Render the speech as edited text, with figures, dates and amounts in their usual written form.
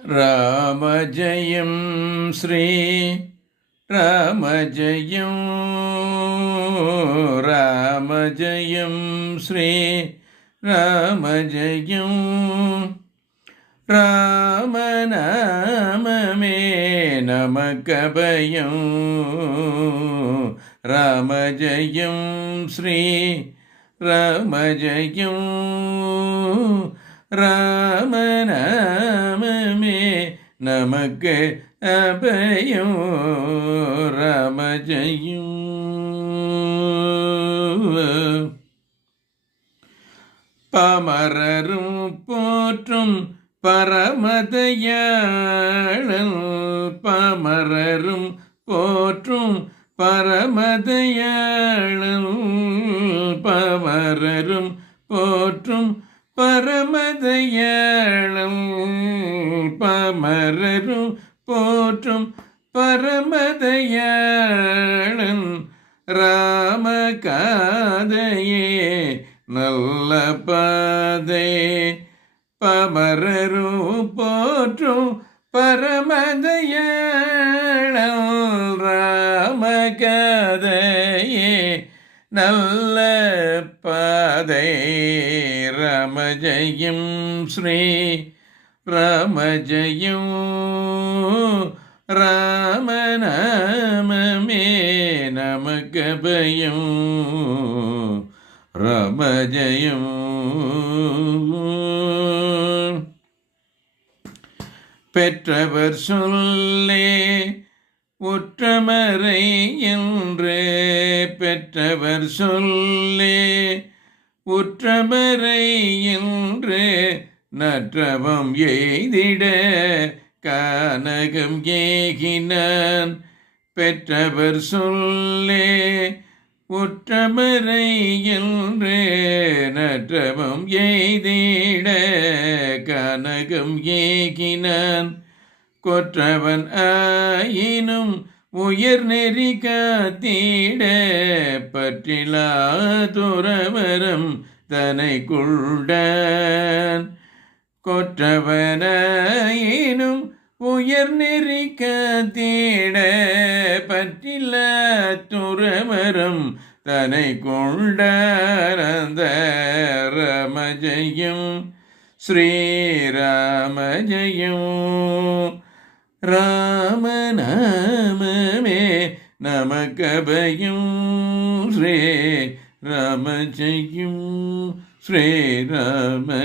రామజయం శ్రీ రామజయం రామజయం శ్రీ రామజయం రామనామమే నమకభయం రామజయం శ్రీ రామజయం ராமநாமமே நமக்கு அபயம் ராமஜயம். பமரரும் போற்றும் பரமதயாளன் பமரரும் போற்றும் பரமதயாளன் பமரரும் போற்றும் பரமதயாளம் பமரரும் போற்றும் பரமதயாளன் ராமகாதையே நல்ல பாதை பமரரும் போற்றும் பரமதயாளன் ராமகாதையே நல்ல பாதை ராமஜயம் ஸ்ரீ ராமஜயம் ராமநாமமே நமக்கு பயம் ராமஜயம். பெற்றவர் சொல்லே உற்றமரை என்று பெற்றவர் சொல்லே உற்றமரை என்று நற்றவம் எய்திட கானகம் ஏகினான் பெற்றவர் சொல்லே உற்றமரை என்று நற்றவம் எய்திட கானகம் ஏகினான் கொற்றவன் ஆயினும் உயர் நெறி காத்திட பற்றிலா துறவரம் தனை கொண்டான் கொற்றவனாயினும் உயர் நெறி காத்திட பற்றிலா துறவரம் தனை கொண்டான் அந்த ராமஜயம் ஸ்ரீராமஜயம் ராமநாமமே நமக்கபயம் ஸ்ரீ ராமஜயம் ஸ்ரீராமஜயம்.